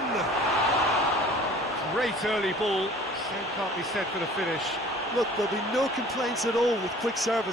1! Great early ball, same can't be said for the finish. Look, there'll be no complaints at all with quick service.